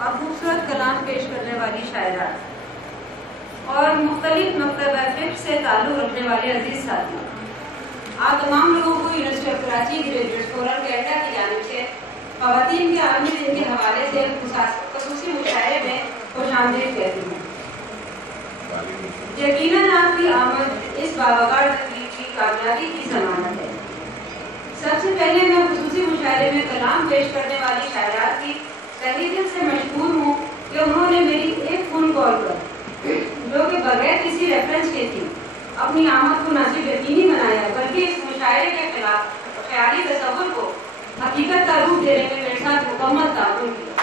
और खूबसूरत कलाम पेश करने वाली शायरा और मुख्तलिफ मकतबा फिक्र से ताल्लुक़ रखने वाले अजीज़ साथियों, आप तमाम लोगों को university of Karachi graduate forum Canada की जानिब से ख़वातीन के आलमी दिन के हवाले से ख़ुसूसी मुशायरे में खुशामदीद कहती हूँ। यकीनन आपकी आमद इस बावकार तकलीफ की कामयाबी की ज़मानत है। सबसे पहले मैं ख़ुसूसी मुशायरे में कलाम पेश करने वाली शायरात की तहे दिल से मशहूर हूँ कि उन्होंने मेरी एक फ़ोन कॉल पर, जो कि बगैर किसी रेफरेंस के थी, अपनी आमद को न सिर्फ यकीनी बनाया बल्कि इस मुशायरे के खिलाफ ख्याली तसव्वुर को हकीकत का रूप देने में मेरे साथ मुकम्मल ताउन किया।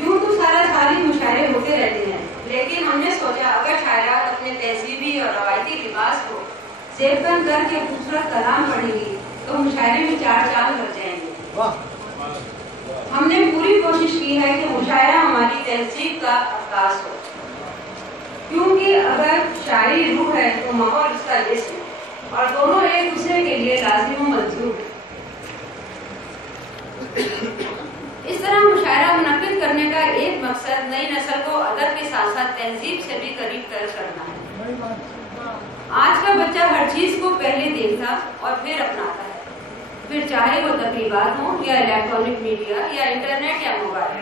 यूँ तो सारा साल मुशायरे होते रहते हैं, लेकिन हमने सोचा अगर शायरात अपने तहजीबी और रवायती लिबास को सेबबंद करके खूबसूरत कलाम पढ़ेंगी तो मुशायरे में चार चांद लग जाएंगे। हमने पूरी कोशिश की है कि मुशायरा हमारी तहजीब का अक्कास हो, क्योंकि अगर शायरी रूह है तो माहौल उसका जिस्म, और दोनों एक दूसरे के लिए लाजिम व मंजूर। इस तरह मुशायरा मुनक्किद करने का एक मकसद नई नस्ल को अदब के साथ साथ तहजीब से भी करीब कर करना है। आज का बच्चा हर चीज को पहले देखता और फिर अपनाता है, फिर चाहे वो तकरीबात हो या इलेक्ट्रॉनिक मीडिया या इंटरनेट या मोबाइल।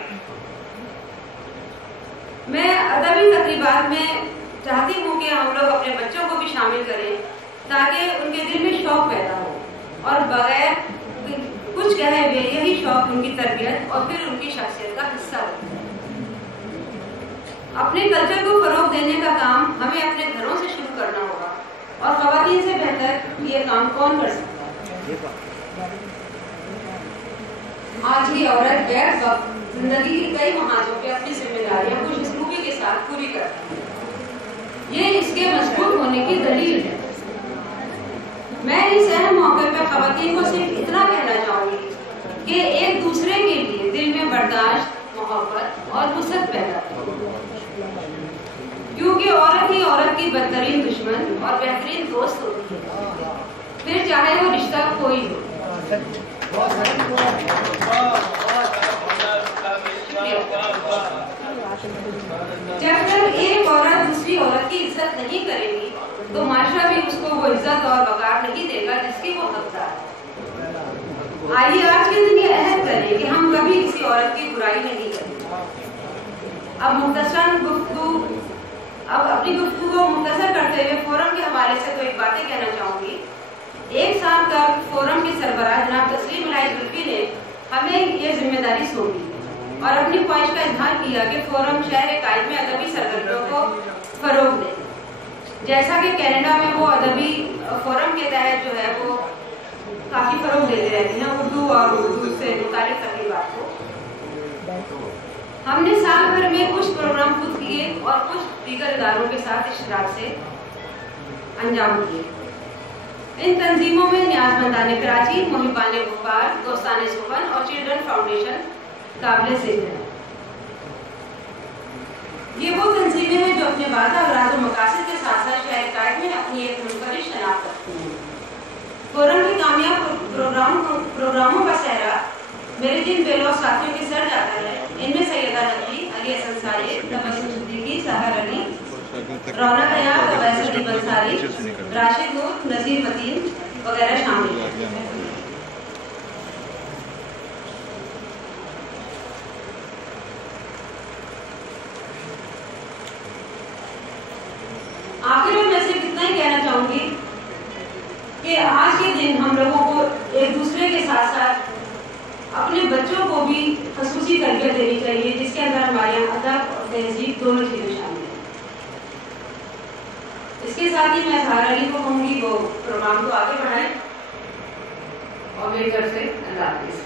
मैं अदबी तकरीबात में चाहती हूँ कि हम लोग अपने बच्चों को भी शामिल करें ताकि उनके दिल में शौक पैदा हो और बगैर कुछ कहे हुए यही शौक उनकी तरबियत और फिर उनकी शख्सियत का हिस्सा हो। अपने कल्चर को फरोग देने का काम हमें अपने घरों से शुरू करना होगा, और ख़वातीन से बेहतर ये काम कौन कर सकता है। आज की औरत गैर वक्त जिंदगी की कई महाजों पे अपनी जिम्मेदारियां खुशरूबी के साथ पूरी करती है। ये इसके मजबूत होने की दलील है। मैं इस अहम मौके पर ख़वातीन को सिर्फ इतना कहना चाहूंगी कि एक दूसरे के लिए दिल में बर्दाश्त, मोहब्बत और वुसअत पैदा करें, क्योंकि औरत ही औरत की बदतरीन दुश्मन और बेहतरीन दोस्त होती है, फिर चाहे वो रिश्ता कोई हो। जब तक एक औरत दूसरी औरत की इज्जत नहीं करेगी तो माशरा भी उसको वो इज्जत और वकार नहीं देगा जिसकी वो हकदार है। आइए आज के दिन ये अहद करें कि हम कभी किसी औरत की बुराई नहीं करेंगे। अब अपनी गुफ्तगू को मुख्तसर करते हुए फोरम के हवाले से कोई बातें कहना चाहूंगी। एक साल तक फोरम के सरबराह जनाब तस्लीम जुल्फी ने हमें ये जिम्मेदारी सौंपी और अपनी ख्वाहिश का इजहार किया कि फोरम शहर कायद में अदबी सरगर्मियों को फरोग दे। जैसा कि कनाडा में वो अदबी फोरम के तहत जो है वो काफी फरोग देते रहते हैं उर्दू और उर्दू से मुतालिक तकरीबात को। हमने साल भर में कुछ प्रोग्राम खुद किए और कुछ दीगर इदारों के साथ इश्तराक से अंजाम दिए। इन तंजीमों में न्याज़मंदान कराची, मुहिबान भोपाल, दोस्तान सुखन और चिल्ड्रन फाउंडेशन काबिल ज़िक्र है। ये वो तंजीमें हैं जो अपने वादा और राज़ मकासद के साथ साथ शहर कायद में अपनी एक मुनफरिद शनाख्त रखती हैं। फोरम के कामयाब प्रोग्रामों का सहरा मेरे जिन बेलौस साथियों के सर जाता है, इनमें सैयदा नकवी, अली हसन साहिब, तबस्सुम सिद्दीकी, सहर अली, रौनक हयात, अवैस अली बंसारी, राशिद नूर, नज़ीर मतीन वगैरह शामिल हैं। आखिर में मैं सिर्फ इतना ही कहना चाहूंगी कि आज के दिन हम लोगों को एक दूसरे के साथ साथ अपने बच्चों को भी खसूसी तरबियत देनी चाहिए, जिसके अंदर हमारे यहाँ अदब और तहजीब दोनों चीजें शामिल हैं। इसके साथ ही मैं सहर अली को कहूँगी वो प्रोग्राम को आगे बढ़ाएं और मेरी तरफ से अल्लाह हाफिज़।